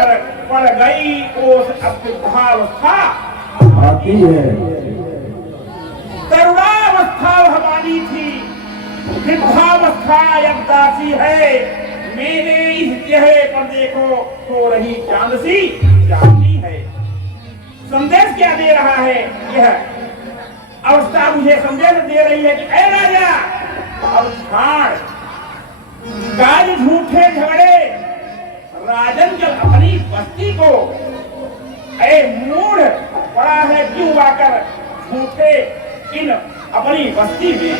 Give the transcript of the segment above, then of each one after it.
जाकर पड़ गई ओस अवस्था आती है। तरुणावस्था भवानी थी, वृद्धावस्था अब दासी है। मेरे इस चेहरे पर देखो तो रही चांद सी चांदनी है। संदेश क्या दे रहा है? यह अवस्था मुझे संदेश दे रही है कि ऐ राजा, अब छाड़ गाज झूठे झगड़े, राजन जब अपनी बस्ती को, ऐ मूढ़ पड़ा है क्यों आकर झूठे इन अपनी बस्ती में।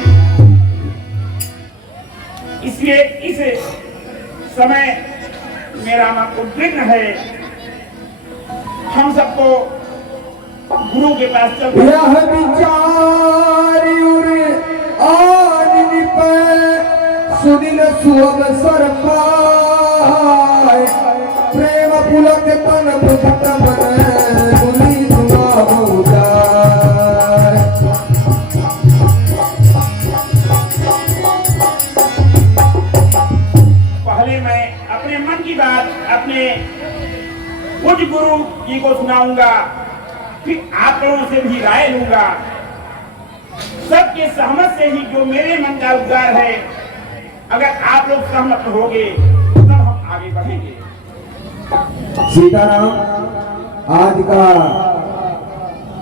इसलिए इस समय मेरा मन उद्विग्न है। हम सबको गुरु के पास चलते यह विचार आन निपै सुदिन सुअवसर पाए, प्रेम पुलक तन पुष्ट मन मुनि सुनावो जाय। पहले मैं अपने मन की बात अपने पूज्य गुरु जी को सुनाऊंगा, फिर आप लोगों से भी राय लूंगा। सबके सहमत से ही जो मेरे मन का उद्गार है, अगर आप लोग सहमत होंगे तब हम आगे बढ़ेंगे। सीताराम, आज का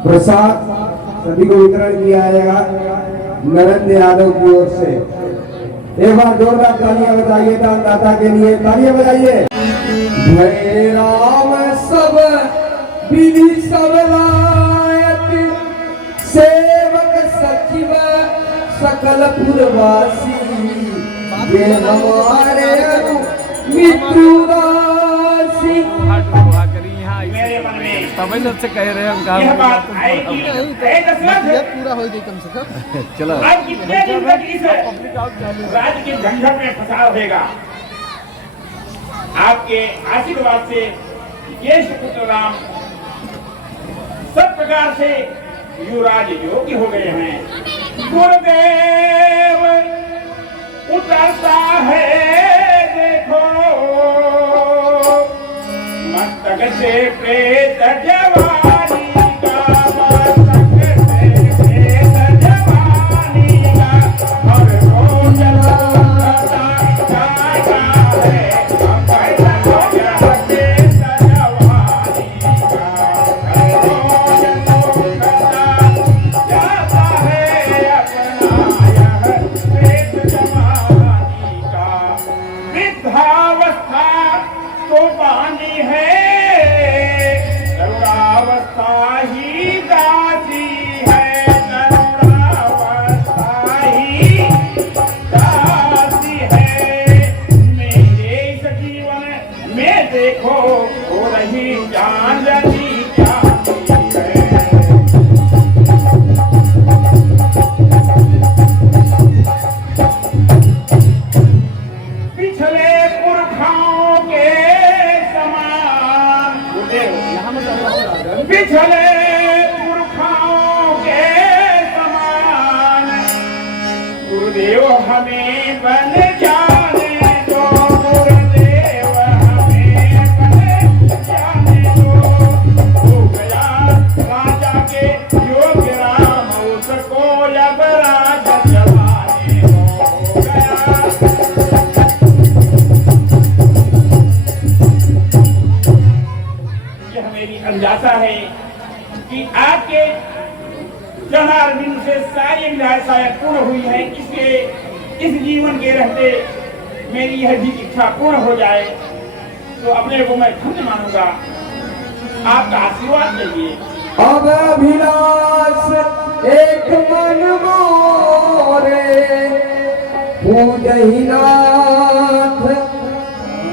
प्रसाद सभी को वितरण किया जाएगा नरेंद्र यादव की ओर से। एक बार जोरदार तालियां बजाइए दाता के लिए, तालियां बजाइए। जय राम सब विधि सब लायक, सेवक सचिव सकल पुरवासी, ये हमारे मित्रुदासी। मेरे मन में तमिल से कह रहे हैं हम यह बात आएगी, पूरा हो गई कम से कम। चलो आज कितने दिन तक इस राज्य के झंझट में फंसा रहेगा। आपके आशीर्वाद से ज्येष्ठ पुत्र राम सब प्रकार से युवराज योग्य हो गए हैं। गुरुदेव उतरता है देखो मस्तक से प्रेत जवानी का, मस्तक से प्रेत जवानी का, और रोज लौटता जाता है पैसा प्रेत जवानी का, रोज लौटता जाता है अपना यह प्रेत जवानी का। वृद्धावस्था तो पानी है, तरुणावस्था ही दासी है, तरुणावस्था ही दासी है। मेरे इस जीवन में देखो हो रही चांदनी चांदी है। पिछले पुरखों के समान, पिछले पुरखों के समान गुरुदेव हमें बन जाने दो, गुरुदेव हमें बन जाने दो। हो गया राजा के योग्य राम, उसको अब राज जवाने दो। हो गया मेरी अभिलाषा है कि आपके चरणारविंद से सारी अभिलाषाएं पूर्ण हुई है। इसके इस जीवन के रहते मेरी यह भी इच्छा पूर्ण हो जाए तो अपने को मैं धन्य मानूंगा। आपका आशीर्वाद चाहिए। अब अभिलाष एक मन मोरे, पूजहि नाथ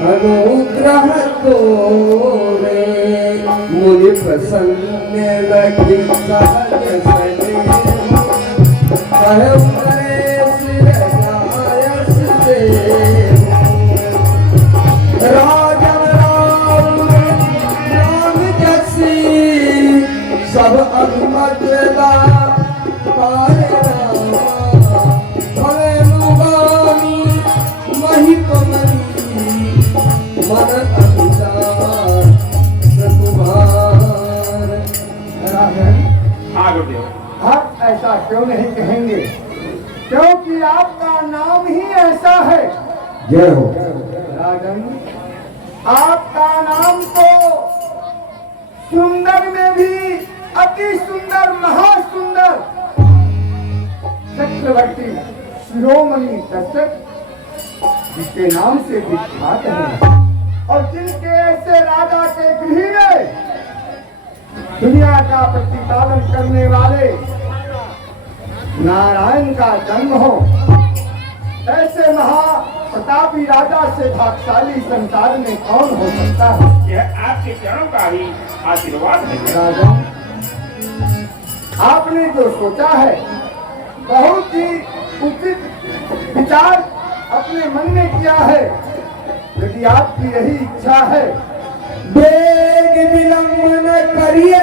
अनुग्रह तोरे, मुझे प्रसन्न लगी सहज सने, कहे करे सिर जायस दे। राजन राम राम जसी, सब अभिमतदा पारे रामा, भले लुगानी महित मनी मन अभिलाष क्यों नहीं कहेंगे, क्योंकि आपका नाम ही ऐसा है। जय हो। राजन, आपका नाम तो सुंदर में भी अति सुंदर, महासुंदर चक्रवर्ती शिरोमणि दशरथ जिसके नाम से विख्यात है, और जिनके ऐसे राजा के गृह में दुनिया का प्रतिपालन करने वाले नारायण का जन्म हो, ऐसे महाप्रतापी राजा से भाग्यशाली संसार में कौन हो सकता है। यह आपके चरणों का ही आशीर्वाद है। राजा, आपने जो सोचा है बहुत ही उचित विचार अपने मन में किया है। यदि आपकी यही इच्छा है, बेग विलंब न करिए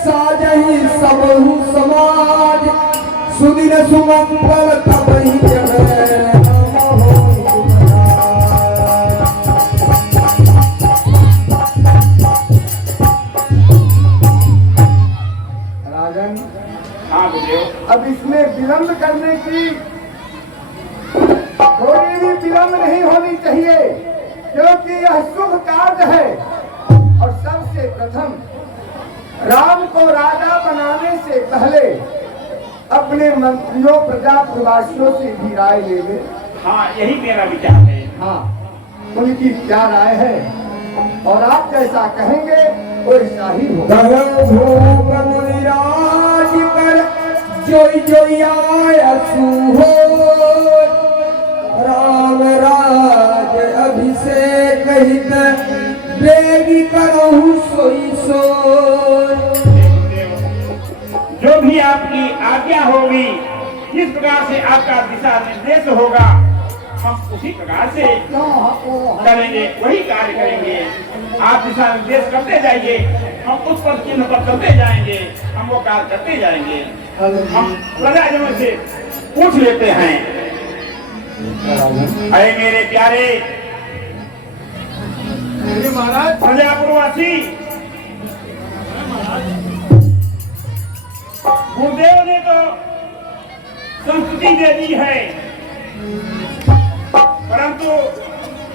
साजहि सबहु समाज, सुदिन सुमंगल तबहि जगै नाम होई तुम्हारा। राजन, हाँ गुरुदेव। अब इसमें विलंब करने की थोड़ी भी विलंब नहीं होनी चाहिए, क्योंकि यह शुभ कार्य है। और सबसे प्रथम राम को राजा बनाने से पहले अपने मंत्रियों, प्रजा प्रवासियों से भी राय ले ले। हाँ, यही मेरा विचार है। हाँ, उनकी क्या राय है, और आप जैसा कहेंगे वैसा ही हो। राज कर जोई जोई आयसु हो, राम राज अभिषेक हित बेगी करहु सोई सोई। जो भी आपकी आज्ञा होगी, जिस प्रकार से आपका दिशा निर्देश होगा, हम उसी प्रकार से करेंगे, वही कार्य करेंगे। आप दिशा निर्देश करते जाइए, हम उस पद चिन्ह पर चलते जाएंगे, हम वो कार्य करते जाएंगे। हम प्रजाजनों से पूछ लेते हैं, अरे मेरे प्यारे महाराज, प्रजापुरवासी, गुरुदेव ने तो संस्कृति दे दी है, परंतु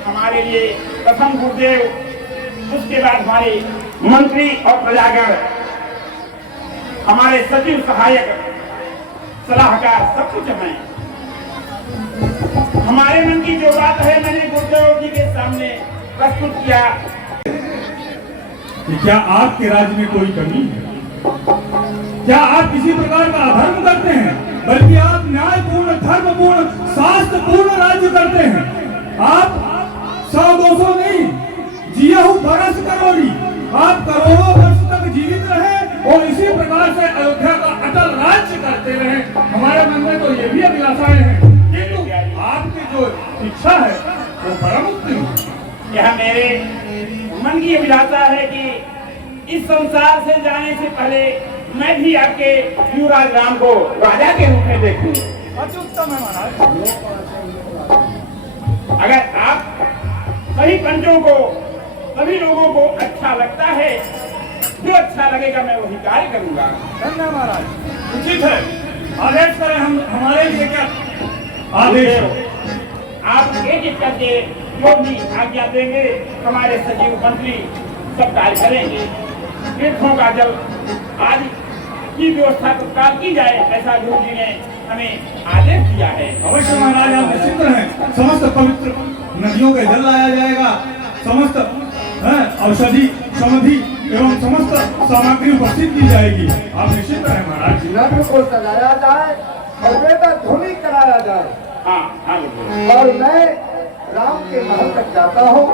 हमारे लिए प्रथम गुरुदेव, उसके बाद हमारे मंत्री और प्रजागण, हमारे सचिव, सहायक, सलाहकार, सब कुछ हैं। हमारे मन की जो बात है मैंने गुरुदेव जी के सामने प्रस्तुत किया। कि क्या आपके राज्य में कोई कमी है? क्या आप किसी प्रकार का अधर्म करते हैं? बल्कि आप न्यायपूर्ण, धर्मपूर्ण, शास्त्रपूर्ण राज्य करते हैं। आप 100-200 नहीं, जियहु बरस करोड़ी, आप करोड़ों वर्ष तक जीवित रहे और इसी प्रकार से अयोध्या का अटल राज्य करते रहे। हमारे मन में तो ये भी अभिलाषाएं हैं, किंतु आपकी जो इच्छा है वो परम उत्तम। यह मेरे मन की अभिलाषा है कि इस संसार से जाने से पहले मैं भी आपके युवराज राम को राजा के रूप में देखूं। अति उत्तम है महाराज। अगर आप सभी पंचों को, सभी लोगों को अच्छा लगता है, जो अच्छा लगेगा मैं वही कार्य करूंगा। धन्यवाद महाराज। उचित है, आदेश करें। हम हमारे लिए क्या आदेश हो? आप एक एक करके जो भी आज्ञा देंगे, हमारे सचिव, मंत्री सब कार्य करेंगे। तीर्थों का जल आदि की व्यवस्था तत्काल की जाए, ऐसा गुरु जी ने हमें आदेश दिया है। अवश्य महाराज, आप निश्चिंत रहें। समस्त पवित्र नदियों का जल लाया जाएगा, समस्त औषधि, समधि एवं समस्त सामग्री उपस्थित की जाएगी। आप निश्चिंत रहें महाराज। नगर को सजाया जाए और वेदा ध्वनि कराया जाए। हाँ हाँ गुरु। और मैं राम के महल तक जाता हूँ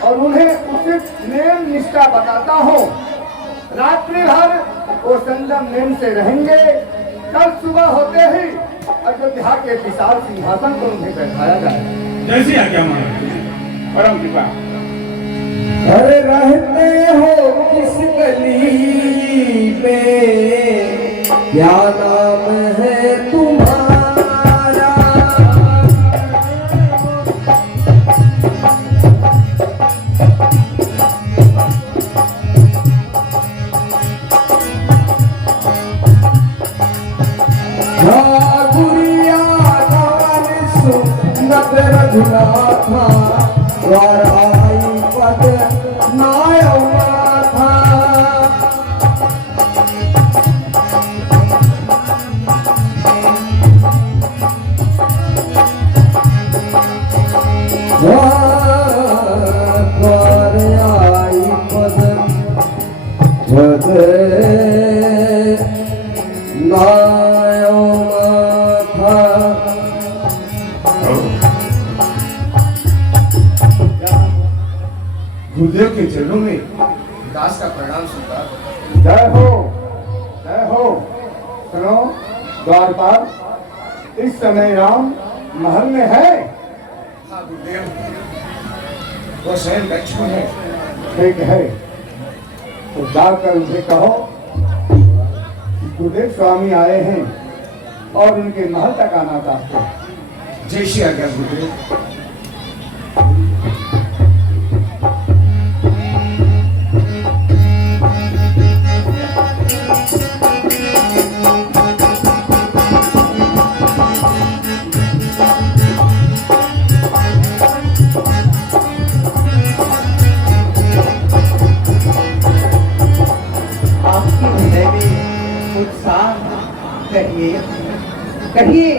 और उन्हें उचित नेम निष्ठा बताता हूँ। रात्रि भर वो संयम नेम से रहेंगे। कल सुबह होते ही अयोध्या के विशाल सिंहासन पर उन्हें बैठाया जाए। जैसी आज्ञा महाराज। परम कृपा। घर रहते हो किस गली में, क्या नाम है तुम्हारा? रघुनाथा द्वार आई पद नायो माथा द्वार आई पद जग नायो माथा गुरुदेव के चरणों में दास का प्रणाम स्वीकार। जय हो सुनो द्वारपाल, इस समय राम महल में है। हाँ गुरुदेव, वो स्वयं कक्ष में है। ठीक है, तो जाकर उनसे कहो कि गुरुदेव स्वामी आए हैं और उनके महल तक आना चाहते हैं। जय श्री आज्ञा गुरुदेव। आपके हृदय में उत्साह कहिए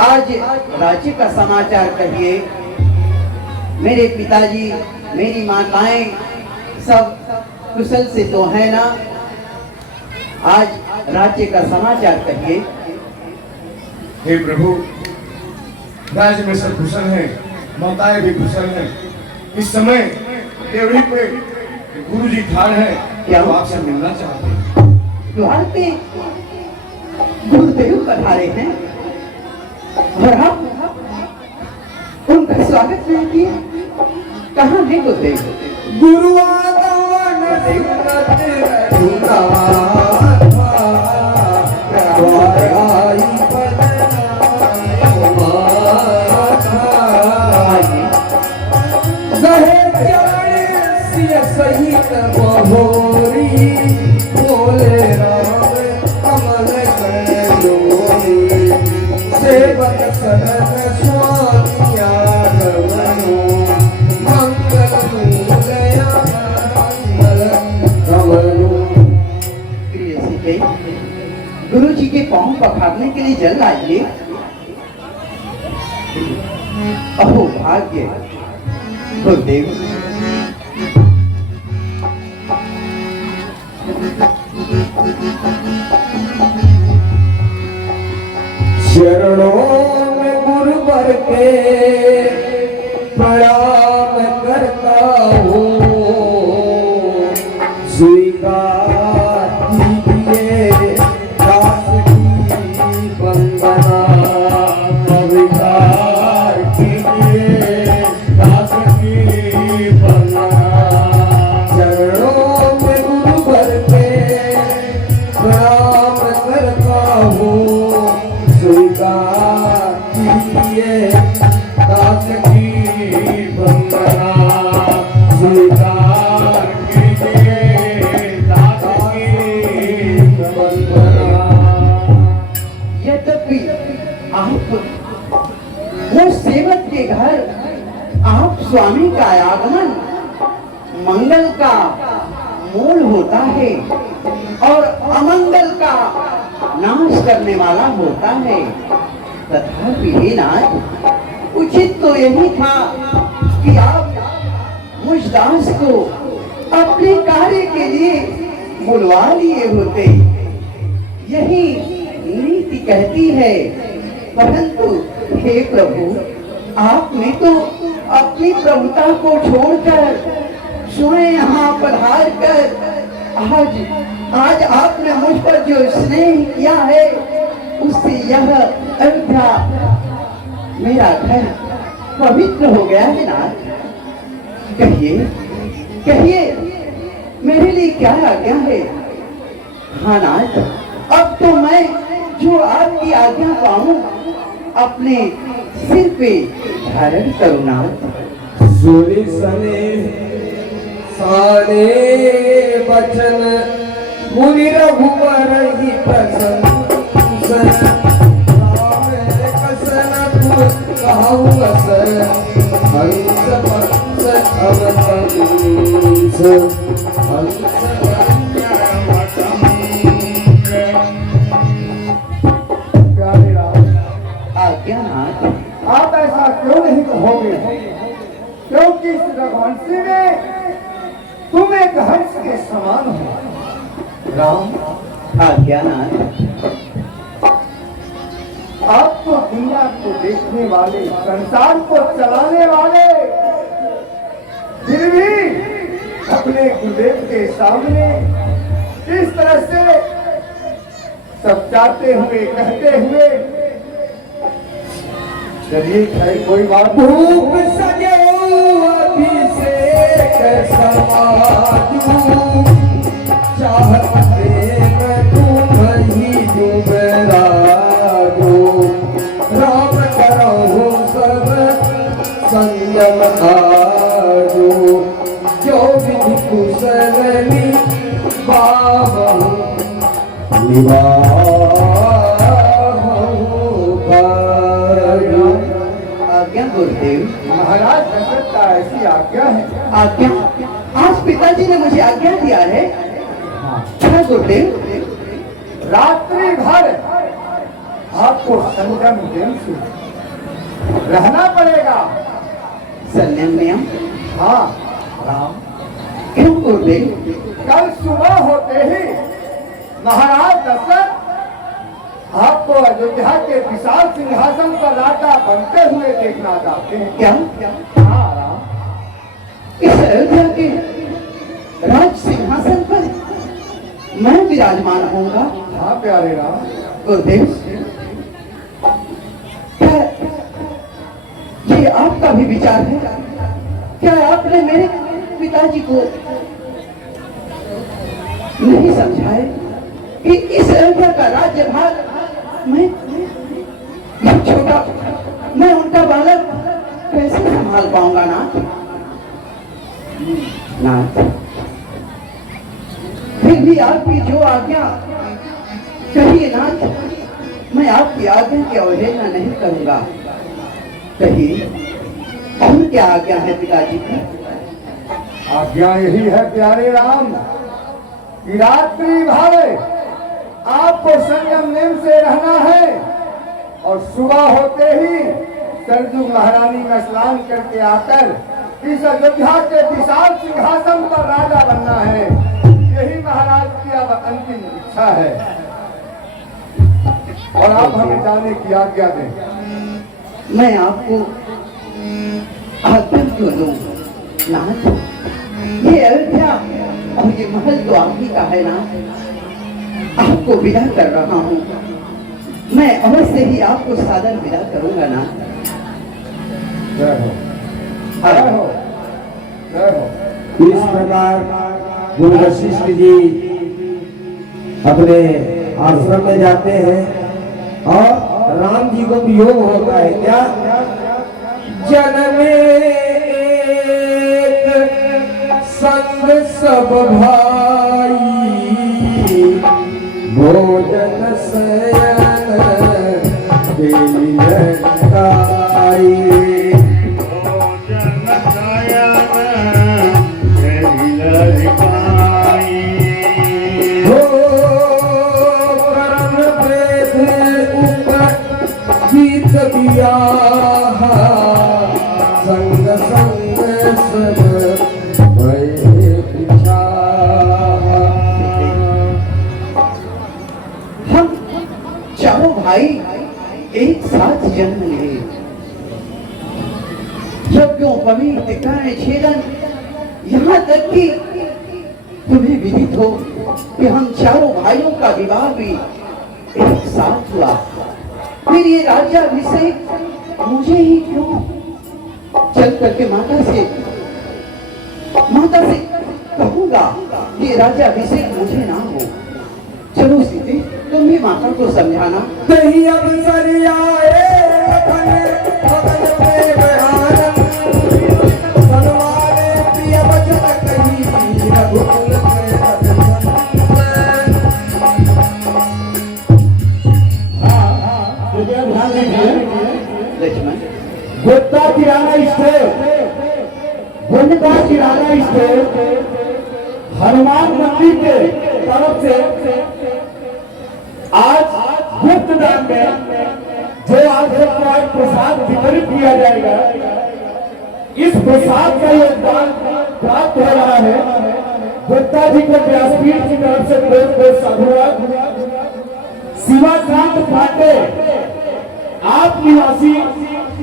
आज राज्य का समाचार कहिए। मेरे पिताजी मेरी माताएं सब कुशल से तो है ना? आज राज्य का समाचार कहिए। हे प्रभु, राज्य में सब कुशल हैं, माताएं भी कुशल हैं। इस समय देवड़ी पे गुरु जी ठाड़ है, क्या वो आपसे मिलना चाहते हैं। द्वार पे गुरुदेव पधारे हैं और आप उनका स्वागत नहीं किया। कहाँ है गुरुदेव? गुरु आगमन सिमरत रघुनाथा द्वार आई पद नायो माथा गहे चरण सिय सहित बहोरी बोले राम कमल कर जोरी सेवक सदन स्वामी आगमनो मंगल मूलया मंगल कमलो। प्रिय सीते, गुरु जी के पांव पखारने के लिए जल लाइए। अहो भाग्य गुरुदेव। चरणों में गुरुवर के प्रणाम करता हूँ, स्वीकार कीजिए दास की वंदना। स्वीकार कीजिए दास की वंदना। चरणों में गुरुवर के प्रणाम करता हूँ, स्वीकार कीजिए दास की वंदना। स्वीकार कीजिए दास की वंदना। यद्यपि आप वो सेवक के घर आप स्वामी का आगमन मंगल का मूल होता है और अमंगल का नाश करने वाला होता है, तथापि हे नाथ, उचित तो यही था कि आप मुझ दास को अपने कार्य के लिए बुलवा लिए होते। यही नीति कहती है। परंतु हे प्रभु, आपने तो अपनी प्रभुता को छोड़कर स्वयं यहाँ पधार कर आज आपने मुझ पर जो स्नेह किया है, उससे यह अयोध्या मेरा घर पवित्र हो गया है नाथ। कहिए मेरे लिए क्या आज्ञा है? हाँ नाथ, अब तो मैं जो आपकी आज्ञा पाऊं अपने सिर पे धारण करूं नाथ। सुनि सने सारे वचन मुनि रघुवर ही प्रसन्न। राम कसन हंस हंस वंश अवतंस हंस प्यारे राम, आज्ञानाथ। आप ऐसा क्यों नहीं कहोगे? क्योंकि इस रघुवंशी में तुम एक हंस के समान हो। राम, आज्ञानाथ। आप तो दुनिया को देखने वाले, संसार को चलाने वाले, फिर भी अपने गुरुदेव के सामने इस तरह से सब चाहते हुए, कहते हुए, चलिए खैर कोई बात नहीं। धूप सजो अभिषेक समाजू चाहत प्रेम तुम ही जुबराजो राम करो सब संयम आजो जो विधि कुशलनी बाबू आज्ञा गुरुदेव। महाराज दशरथ का ऐसी आज्ञा है। आज्ञा? आज पिताजी ने मुझे आज्ञा दिया है। क्या गुरुदेव? रात्रि भर आपको संयम नियम से रहना पड़ेगा। संयम नियम? हाँ राम, क्यों गुरुदेव? कल सुबह होते ही महाराज दशरथ आपको अयोध्या के विशाल सिंहासन पर राजा बनते हुए देखना चाहते हैं। क्या? हाँ राम, इस अयोध्या के राज सिंहासन पर मैं विराजमान होऊंगा। हाँ प्यारे राम, गुरुदेव, क्या ये आपका भी विचार है? क्या आपने मेरे पिताजी को नहीं समझाए कि इस अयोध्या का राज्यभार मैं छोटा, मैं उनका बालक कैसे संभाल पाऊंगा? नाथ, नाथ, फिर भी आपकी जो आज्ञा कहिए नाथ, मैं आपकी आज्ञा की अवहेलना नहीं करूंगा। कहिए और क्या आज्ञा है पिताजी की? आज्ञा यही है प्यारे राम कि रात्रि भर आपको संयम नियम से रहना है और सुबह होते ही सरजू महारानी का स्नान करके आकर इस अयोध्या के विशाल सिंहासन पर राजा बनना है। यही महाराज की अब अंतिम इच्छा है और आप हमें जाने की आज्ञा दें। मैं आपको आज्ञा क्यों दूं नाथ? ये अयोध्या और ये महल तो आप ही का है नाथ। आपको विदा कर रहा हूँ। मैं अवश्य ही आपको सादर विदा करूंगा नाथ। जय हो, जय हो, जय हो। इस प्रकार गुरु वशिष्ठ जी अपने आश्रम में जाते हैं और राम जी को वियोग होता है। क्या? जन्मे संग सब भाई भोजन शयन गीत दिया संग संग सब हम चारों भाई एक साथ जन्म लिए। यज्ञों पवित्र कर्ण छेदन, यहाँ तक कि तुम्हें विदित हो कि हम चारों भाइयों का विवाह भी एक साथ हुआ। फिर ये राज्याभिषेक मुझे ही क्यों? चल करके माता से कहूंगा कि राज्याभिषेक मुझे ना हो। चलो सीधे तुम भी माता को समझाना। कहीं अवसर आए भगन प्रेम आनंद सनवारे प्रिय वचन कही रघुकुल लक्ष्मण, गुप्ता किराना स्टोर, गुप्ता किराना स्टोर हनुमान मंदिर के तरफ से आज गुप्त दान में जो आज सबको आज प्रसाद वितरित किया जाएगा, इस प्रसाद का योगदान प्राप्त हो रहा है। गुप्ता जी को व्यासपीठ की तरफ से बहुत बहुत साधुवाद। शिवाकांत पांडे आप निवासी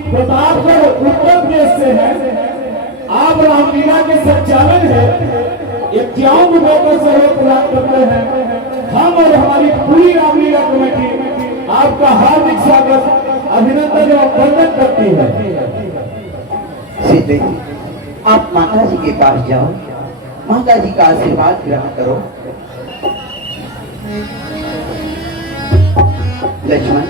प्रतापगढ़ उत्तर प्रदेश से हैं। आप रामलीला के संचालन है 51 रुपए का सहयोग प्रदान करते हैं। हम और हमारी पूरी रामलीला कमेटी आपका हार्दिक स्वागत, अभिनंदन और वंदन करती है। सीधे आप माता जी के पास जाओ, माता जी का आशीर्वाद ग्रहण करो। लक्ष्मण,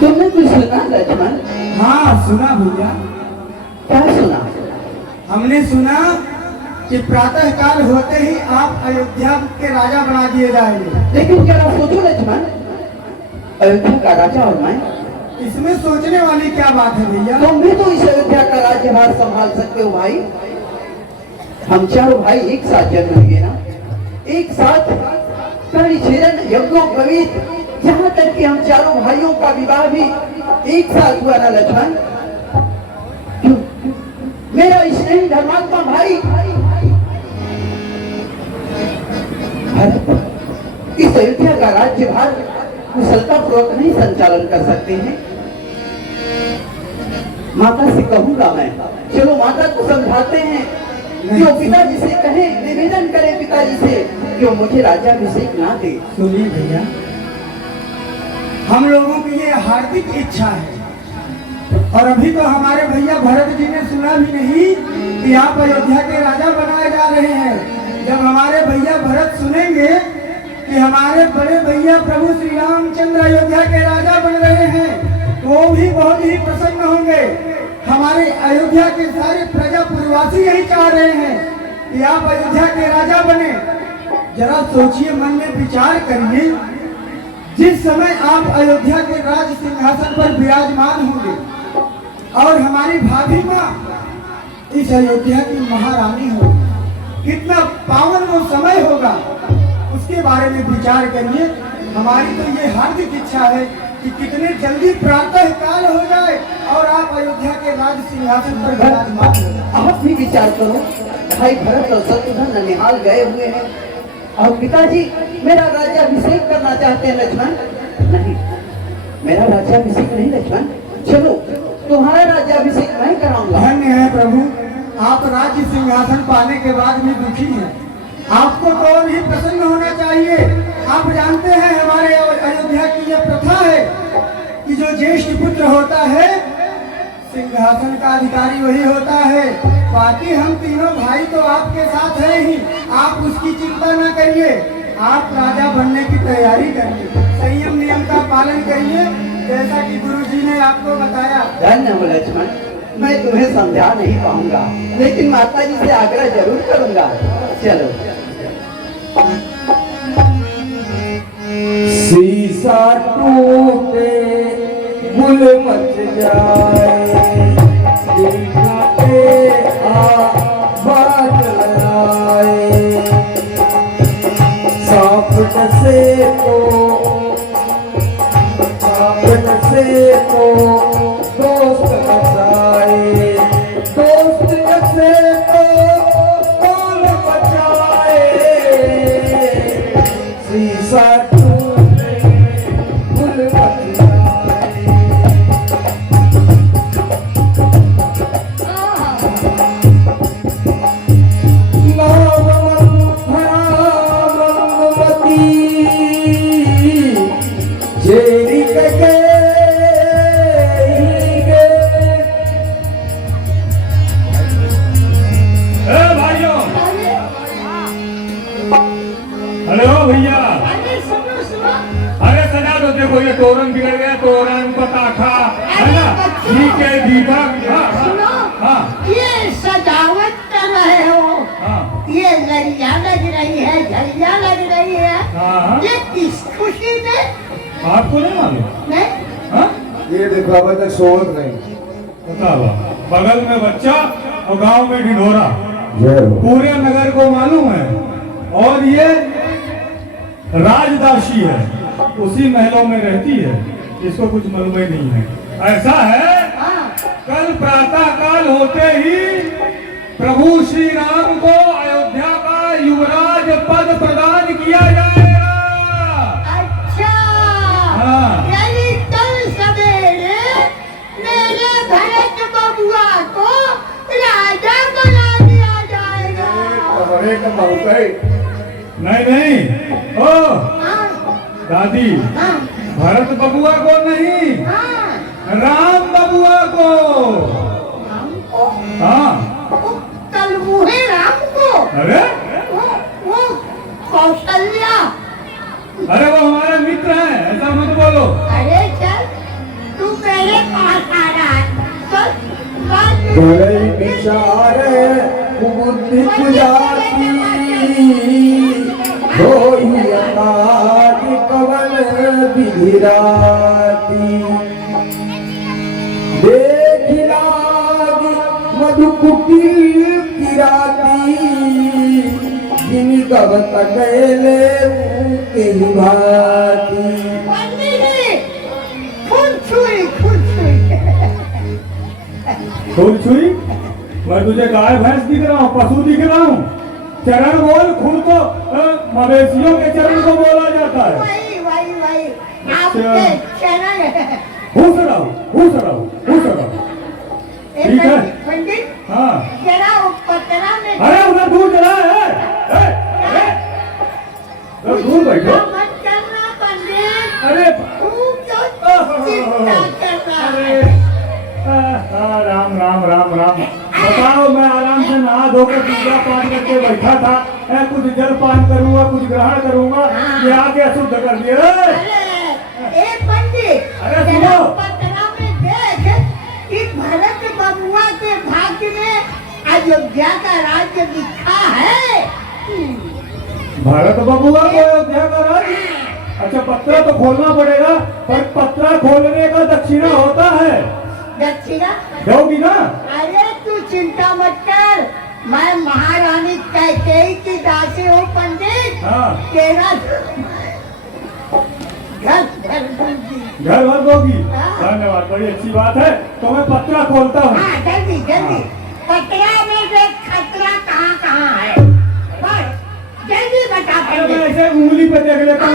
तुमने कुछ सुना लक्ष्मण? हाँ सुना भैया। क्या सुना? हमने सुना कि प्रातः काल होते ही आप अयोध्या के राजा बना दिए जाएंगे। लेकिन जरा सोचो लक्ष्मण, अयोध्या का राजा और मैं, इसमें सोचने वाली क्या बात है भैया? तुम भी तो इस अयोध्या का राज्यभार संभाल सकते हो भाई। हम चारों भाई एक साथ जन्म लिए ना, एक साथ परिछेदन यज्ञोपवीत, यहाँ तक कि हम चारों भाइयों का विवाह भी एक साथ हुआ ना लक्ष्मण। क्यों? मेरा स्नेही धर्मात्मा भाई भरत इस अयोध्या का राज्यभार कुशलतापूर्वक नहीं संचालन कर सकते हैं। माता से कहूंगा मैं, चलो माता को समझाते हैं कि वो पिताजी से कहें, निवेदन करें पिताजी से कि वो मुझे राज्याभिषेक ना दे। सुनिए भैया, हम लोगों की ये हार्दिक इच्छा है और अभी तो हमारे भैया भरत जी ने सुना भी नहीं कि आप अयोध्या के राजा बनाए जा रहे हैं। जब हमारे भैया भरत सुनेंगे कि हमारे बड़े भैया प्रभु श्री रामचंद्र अयोध्या के राजा बन रहे हैं, वो भी बहुत ही प्रसन्न होंगे। हमारे अयोध्या के सारे प्रजा पूर्ववासी यही चाह रहे हैं कि आप अयोध्या के राजा बने। जरा सोचिए, मन में विचार करिए, जिस समय आप अयोध्या के राज सिंहासन पर विराजमान होंगे और हमारी भाभी माँ इस अयोध्या की महारानी होगी, कितना पावन वो समय होगा, उसके बारे में विचार करिए। हमारी तो ये हार्दिक इच्छा है कि कितने जल्दी प्रातः काल हो जाए और आप अयोध्या के राज सिंहासन पर विराजमान हो। आप भी विचार करो, भाई भरत और शत्रुघ्न ननिहाल गए हुए हैं और पिताजी मेरा राज्याभिषेक करना चाहते हैं लक्ष्मण। नहीं, मेरा राज्याभिषेक नहीं लक्ष्मण, चलो तुम्हारा राज्याभिषेक मैं कराऊंगा। धन्य है प्रभु, आप राज्य सिंहासन पाने के बाद भी दुखी हैं। आपको तो और ही प्रसन्न होना चाहिए। आप जानते हैं हमारे अयोध्या की यह प्रथा है कि जो ज्येष्ठ पुत्र होता है सिंहासन का अधिकारी वही होता है। बाकी हम तीनों भाई तो आपके साथ हैं ही, आप उसकी चिंता न करिए। आप राजा बनने की तैयारी करिए, संयम नियम का पालन करिए, जैसा कि गुरुजी ने आपको बताया। धन्य हो लक्ष्मण, मैं तुम्हें समझा नहीं पाऊंगा, लेकिन माता जी से आग्रह जरूर करूंगा। चलो। शीशा टूटे गुल मच जाए, आवाज लगाए, सांप डसे तो दोस्त बचाए, दोस्त डसे तो कौन बचाए। शीशा टूटे गुल मच जाए। ये तोरण बिगड़ गया, तोरण पताखा है ना, ठीक है दीपक। सुनो, ये सजावट कर रहे हो, ये लड़ियाँ लग रही है, झड़ियाँ लग रही है, ये किस खुशी में आपको नहीं मालूम? नहीं हाँ? ये देखो अभी तक सोवत नहीं। बताओ, बगल में बच्चा और गांव में ढिंढोरा, जय हो। पूरे नगर को मालूम है। और ये राजदासी है, उसी महलों में रहती है, इसको कुछ मालूम ही नहीं है। ऐसा है, कल प्रातः काल होते ही प्रभु श्री राम को अयोध्या का युवराज पद प्रदान किया जाएगा। अच्छा हाँ। यानी कल सवेरे मेरे भरत बबुआ को राजा बना दिया जाएगा। हमारे का बहुत है। नहीं नहीं, ओ हाँ, दादी, हाँ, भरत बबुआ को नहीं, हाँ, राम बबुआ को। हमको हाँ। वो कल मुहे राम को अरे वो कौशल्या। अरे वो हमारे मित्र हैं, ऐसा मत बोलो। अरे चल तू मेरे पास आ रहा है, करे विचारे बुद्धि पुजाती होई अकादि कवन विधिराती देखिलागी मधुकुटिल किराती जिन कब तकैले के भाती खूब छुई, मैं तुझे गाय भैंस दिख रहा हूँ, पशु दिख रहा हूँ। चरण बोल, खुद को मवेशियों के चरण को बोला जाता है। वही आपके चरण है। खुश रहो, खुश रहो, खुश रहो। ठीक है। पंडित हाँ। जरा वो पतरा में अरे उधर दूर चला है। दूर बैठो। मत करना पंडित। अरे तू क्यों चिंता कर रहा है? राम राम राम राम। बताओ, मैं आराम से नहा धोकर पूजा पाठ करके बैठा था, कुछ जल पान करूंगा, कुछ ग्रहण करूंगा, ये आके अशुद्ध कर दिए। ए पंडित, अरे जरा सुनो। पतरा में देख कि भरत बबुआ के भाग्य में अयोध्या का राज्य लिखा है। भरत बबुआ को अयोध्या का राज्य? अच्छा, पत्रा तो खोलना पड़ेगा, पर पत्रा खोलने का दक्षिणा होता है। दक्षिणा दोगी ना? अरे तू चिंता मत कर, मैं महारानी कैकेयी की दासी हूँ पंडित। हाँ। तेरा घर भर दूंगी। घर भर दोगी? हाँ। धन्यवाद, बड़ी अच्छी बात है। तो मैं पत्रा खोलता हूँ। हाँ, जल्दी जल्दी। हाँ। पतरा में देख खतरा कहाँ कहाँ है, बस जल्दी बता अरे मैं पंडित। ऐसे उंगली पे देख लेता हूँ।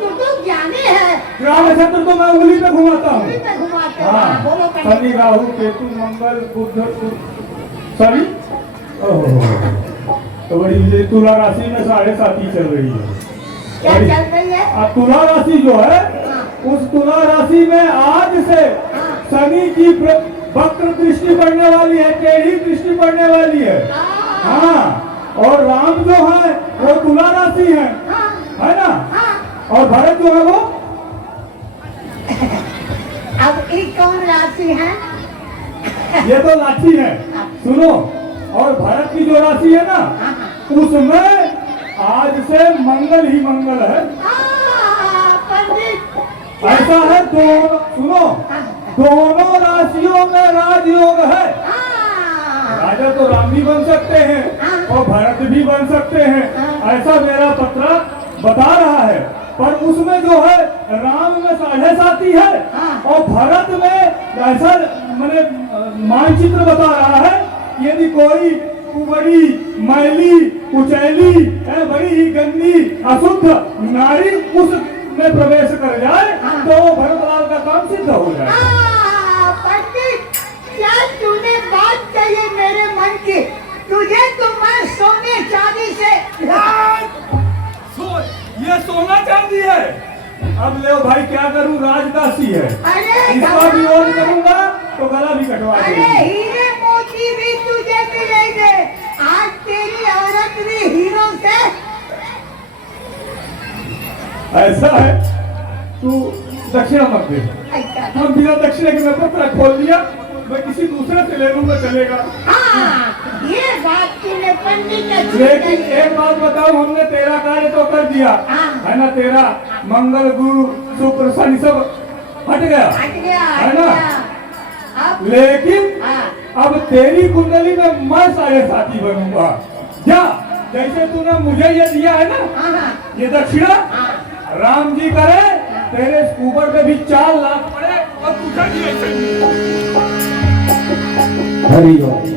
तू तो ज्ञानी है, ग्राम नक्षत्र तो मैं उंगली पे घुमाता हूँ। उंगली पे घुमाते हो। हाँ। हाँ, बोलो शनि, पंडित। राहु, केतु, मंगल, बुध, शनि। ओहो, तो बड़ी ये तुला राशि में 7.5 चल रही है। क्या चल रही है? अब तुला राशि जो है, उस तुला राशि में आज से शनि की वक्र दृष्टि पड़ने वाली है, टेढ़ी दृष्टि पड़ने वाली है। हाँ। और राम जो है वो तुला राशि है ना? और भरत जो है वो अब एक कौन राशि है? ये तो लाठी है। सुनो, और भरत की जो राशि है ना, उसमें आज से मंगल ही मंगल है। पंडित ऐसा है, दोनों सुनो, दोनों राशियों में राजयोग है। राजा तो राम भी बन सकते हैं और भरत भी बन सकते हैं, ऐसा मेरा पत्र बता रहा है। पर उसमें जो है राम में 7.5 है और भरत में ऐसा मैंने मानचित्र बता रहा है, यदि कोई बड़ी मैली कुचैली बड़ी ही गंदी अशुद्ध नारी उस में प्रवेश कर जाए तो भरतलाल का काम सिद्ध हो जाए। पंडित, क्या तूने बात कही मेरे मन की? तुझे तो मैं सोने चांदी से ये सोना चांदी है। अब ले भाई, क्या करूं, राजदासी है। अरे इसका भी और करूंगा तो गला भी कटवा अरे देंगे। हीरे मोती भी तुझे मिलेंगे। आज तेरी औरत भी हीरो से। ऐसा है, तू दक्षिणा मत दे। हम बिना दक्षिणा के मैं पत्र खोल दिया, मैं किसी दूसरे से ले लूंगा, चलेगा। हाँ, ये बात तूने पंडित अच्छी लेकिन कही। एक बात बताओ, हमने तेरा कार्य तो कर दिया हाँ। है ना? तेरा मंगल गुरु शुक्र शनि सब हट गया, है ना? अब लेकिन हाँ। अब तेरी कुंडली में मैं साढ़े साथी बनूंगा। जा, जैसे तूने मुझे ये दिया है ना, हाँ। ये दक्षिणा, राम जी करे तेरे ऊपर पे भी 4 लाख पड़े और तुझे भी ऐसे ही। हरिओम।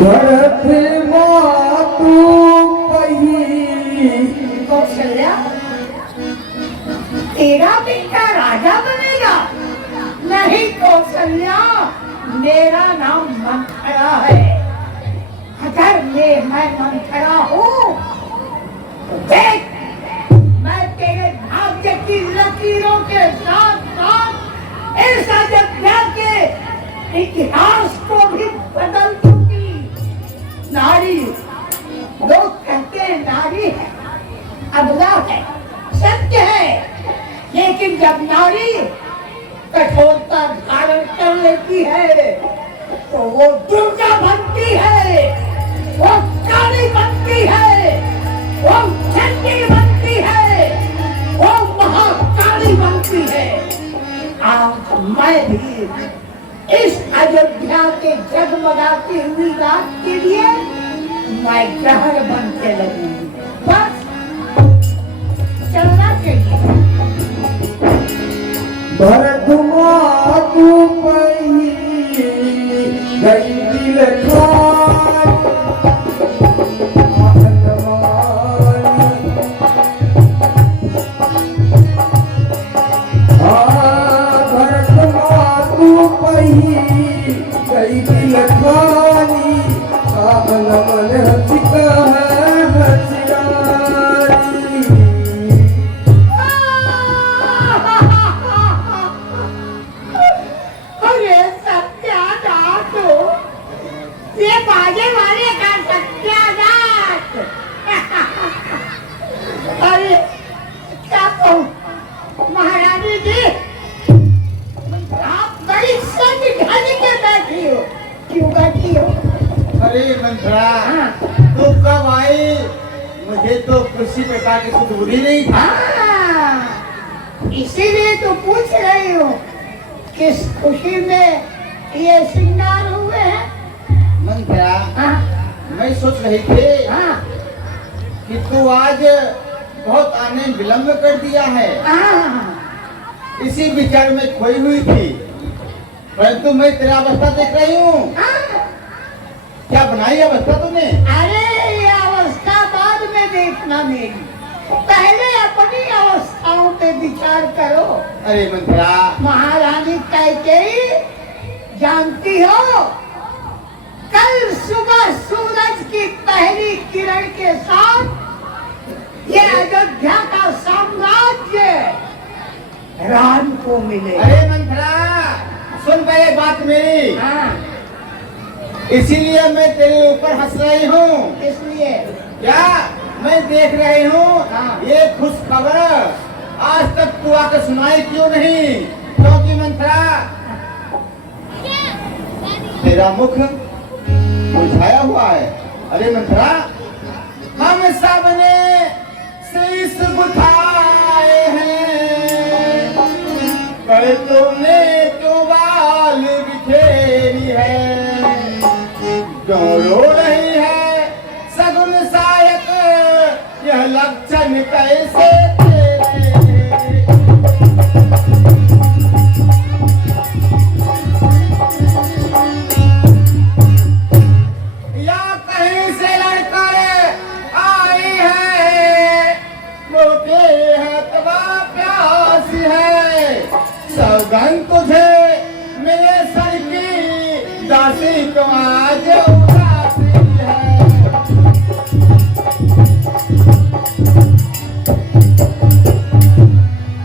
भरत मातु कही कौशल्या, तेरा बेटा राजा बनेगा? नहीं कौशल्या, मेरा नाम मंथरा है। अगर मैं मंथरा हूँ तो देख, मैं तेरे भाग्य की लकीरों के साथ साथ इस अयोध्या के इतिहास को भी बदल दूंगी। नारी, लोग कहते हैं नारी है, अबला है, सत्य है, लेकिन जब नारी कठोरता धारण कर लेती है तो वो दुर्गा बनती है, वो काली बनती है, वो चंडी बनती है, वो महाकाली बनती है। आज मैं भी इस अयोध्या के जगमगाती हुई रात के लिए मैं ग्रहण बन के लगूंगी। बस चलना चाहिए। भरत मातु कही गई दिल खान भरत मातु कही गई दिल खानी कामन मन हसिक है हसियारी। अरे सत्यानाश हो, ये बाजे वाले का सत्यानाश। अरे क्या कहूँ महारानी जी, आप बड़ी सच ढाली के बैठी हो। क्यों बैठी हो? अरे मंथरा, हाँ। तू कब आई? मुझे तो किसी प्रकार की कुछ बुरी नहीं था। हाँ, इसीलिए तो पूछ रही हूँ, किस खुशी में ये श्रृंगार हुए हैं? मंथरा, हाँ, मैं सोच रही थी हाँ, कि तू आज बहुत आने में विलम्ब कर दिया है। हाँ। इसी विचार में खोई हुई थी, परंतु मैं तेरा अवस्था देख रही हूँ। क्या बनाई अवस्था तूने? अरे ये अवस्था बाद में देखना मेरी, पहले अपनी अवस्थाओं पे विचार करो। अरे मंथरा, महारानी कैकेयी, जानती हो कल सुबह सूरज की पहली किरण के साथ ये अयोध्या का साम्राज्य राम को मिले। अरे मंथरा, सुन पहले बात मेरी। हाँ, इसीलिए मैं तेरे ऊपर हंस रही हूँ। इसलिए क्या मैं देख रही हूँ हाँ। ये खुश खबर आज तक तू आकर सुनाई क्यों नहीं? क्योंकि मंथरा, तेरा मुख मुरझाया हुआ है। अरे मंथरा, हम सब ने शीश बुझाए हैं, पर तुमने क्यों बाल बिखेरी है? क्यों रो रही है सगुन सायक, यह लक्षण कैसे तेरे? या कहीं से लड़कर आई है, रोके है तबा प्यास है, सौगन तुझे मिले सर की दासी को आज उदासी है।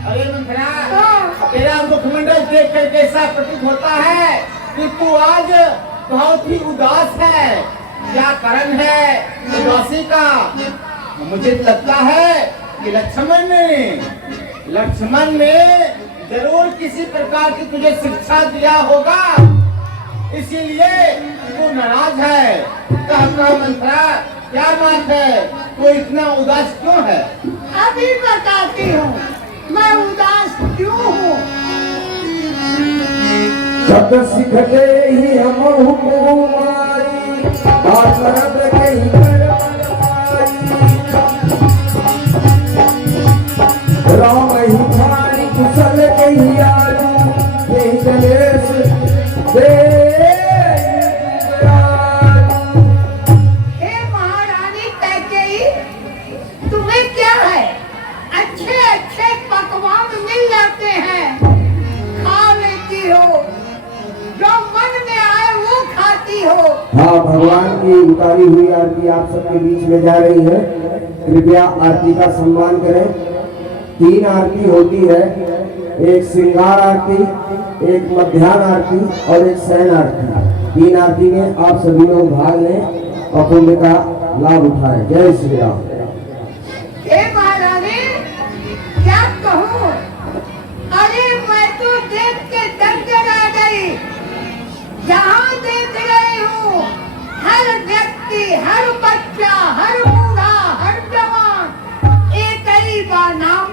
अरे मंथरा, तेरा मुखमंडल देख कर कैसा प्रतीत होता है कि तू आज बहुत ही उदास है। क्या कारण है उदासी का? मुझे लगता है कि लक्ष्मण ने जरूर किसी प्रकार की तुझे शिक्षा दिया होगा, इसीलिए तू नाराज है। कह मंथरा, क्या बात है, तो इतना उदास क्यों है? अभी बताती हूँ मैं उदास क्यों हूँ। जब सिखते ही हम हुकुमारी बात करब कहीं कर राम ही थारी कुशल कहीं आजू कहीं गणेश दे हे महारानी कैकेयी, तुम्हें क्या है? अच्छे अच्छे पकवान मिल जाते हैं, खा लेती हो, जो मन में आए वो खाती हो। हाँ, भगवान की उतारी हुई आरती आप सबके बीच में जा रही है। कृपया आरती का सम्मान करें। 3 आरती होती है, एक श्रृंगार आरती, एक मध्याह्न आरती और एक शयन आरती। 3 आरती में आप सभी लोग भाग लें और पुण्य का लाभ उठाएं। जय श्री राम। हे महारानी, क्या कहूँ? अरे मैं तो देख के दंग रह गई। जहाँ देख रही हूँ हर व्यक्ति, हर बच्चा, हर बूढ़ा, हर जवान एक ही का नाम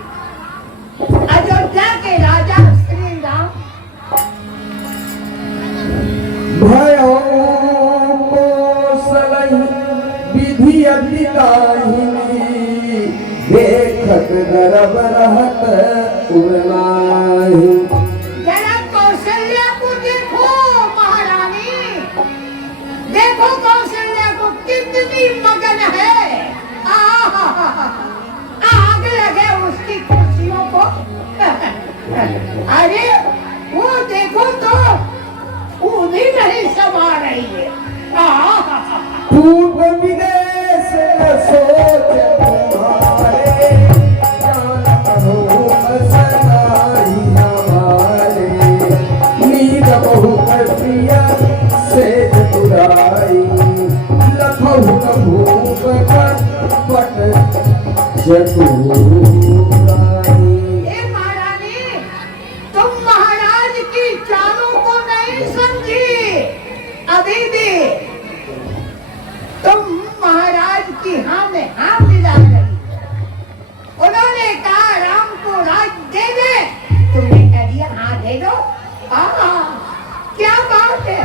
अयोध्या के राजा श्री राम। भयो कोसलहि विधि अधिकाहिनी देखत गरब रहत उड़नाहि। जरा कौशल्या को देखो महारानी, देखो कौशल्या को कितनी मगन है। आग लगे उसकी कुर्सियों को। अरे वो देखो तो उन्हीं नहीं समा रही है। पूर्व विदेश न सोच तुम्हारे जान अनूप सनाही हमारे नींद बहुत प्रिय से चतुराई लखहु न भूप पट चतुराई। ए महारानी, तुम महाराज की चालों को नहीं समझी अभी भी। तुम महाराज की हाँ में हाँ मिला रही। उन्होंने कहा राम को राज दे दे, तुमने कह दिया हाँ दे दो। क्या बात है?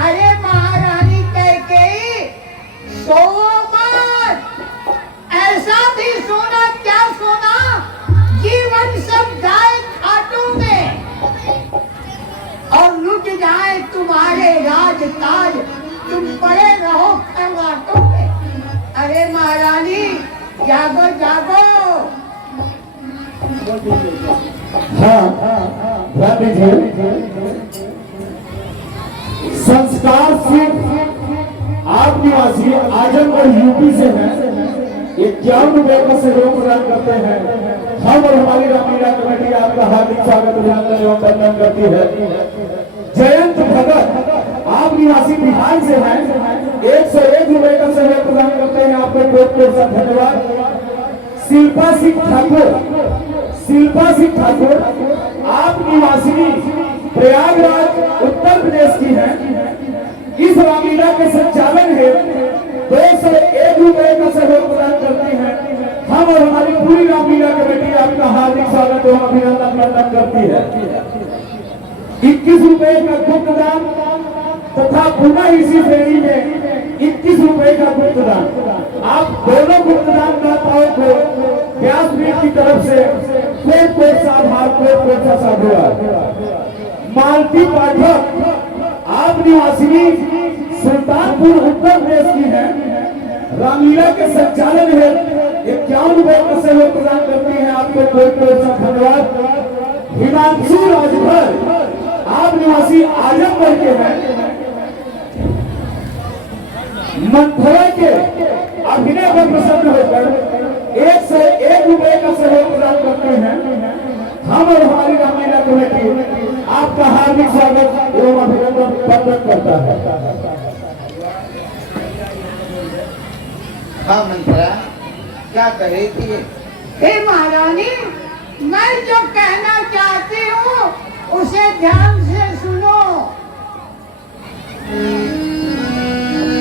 अरे महारानी कैकेयी, सोओ मत। ऐसा भी सोना, क्या सोना, जीवन सब जाए खाटों में और लुट जाए तुम्हारे राज ताज, तुम पड़े रहो खरगाटों में। अरे महारानी जागो जागो। हाँ, ध्यान दीजिए। संस्कार सिर्फ आप निवासी आजमगढ़ यूपी से हैं। 51 रुपए का सहयोग प्रदान करते हैं। हम और हमारी रामलीला कमेटी आपका हार्दिक स्वागत अभिनंदन एवं वंदन करती है। जयंत भगत आप निवासी बिहार से हैं, 101 रुपए का सहयोग प्रदान करते हैं। आपको बहुत बहुत धन्यवाद। शिल्पा सिंह ठाकुर आप निवासी प्रयागराज उत्तर प्रदेश की हैं। इस रामलीला के संचालन है 201 रुपए का सहयोग प्रदान करती हैं। हम और हमारी पूरी रामलीला कमेटी आपका हार्दिक स्वागत एवं अभिनंदन वंदन करती है। 21 रुपए का गुप्त दान तथा पुनः इसी श्रेणी में 21 रुपए का गुप्त दान। आप दोनों गुप्त दान दाताओं को व्यासपीठ की तरफ से कोट सा आभार, कोट सा साधुवाद। मालती पाठक आप निवासिनी सुल्तानपुर उत्तर प्रदेश की हैं। रामलीला के संचालन है 51 रुपए का सहयोग प्रदान करती हैं। आपको कोट सा धन्यवाद। हिमांशु राजभर आप निवासी आजमगढ़ के हैं। मंथरा के अभिनय पर प्रसन्न होकर 101 रुपए का सहयोग प्रदान करते हैं। हम और हमारी रामलीला कमेटी आपका हार्दिक स्वागत एवं अभिनंदन वंदन करता है। हाँ मंत्रा, क्या कह रही थी? हे महारानी, मैं जो कहना चाहती हूँ उसे ध्यान से सुनो।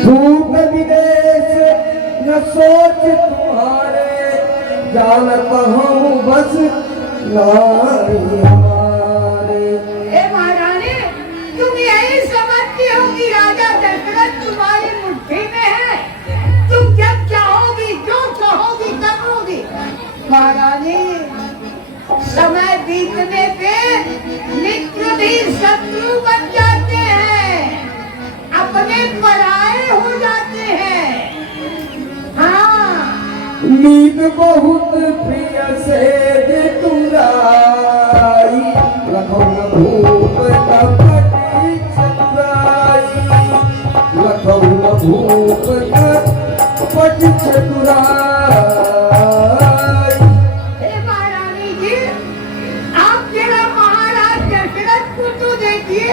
पूर्व विदेश सोच तुम्हारे जानता हूँ बस नारी हमारे। हे महारानी, तुम यही समझती हो कि राजा दशरथ तुम्हारी मुट्ठी में है, तुम जब चाहोगी जो चाहोगी करोगी। महारानी, समय बीतने पे मित्र भी शत्रु बन जाते हैं, अपने पराये हो जाते हैं। हाँ, नींद बहुत प्रिय से तुराई, लखन भूप कपटी चतुराई, लखन भूप कपटी चतुराई। हे महारानी जी, आप जरा महाराज दशरथ को तो देखिए,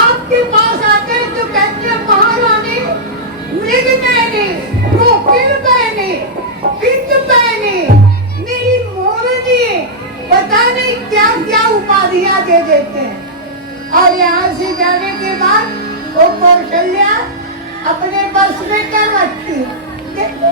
आपके पास आते हैं तो कहते हैं महारानी मृग मैंने, कोकिल मैंने, पिंड मैंने, मेरी मोर दिए, पता नहीं क्या क्या उपाधियां दे देते हैं। और यहाँ से जाने के बाद वो कौशल्या अपने बस में कर रखती है। देखो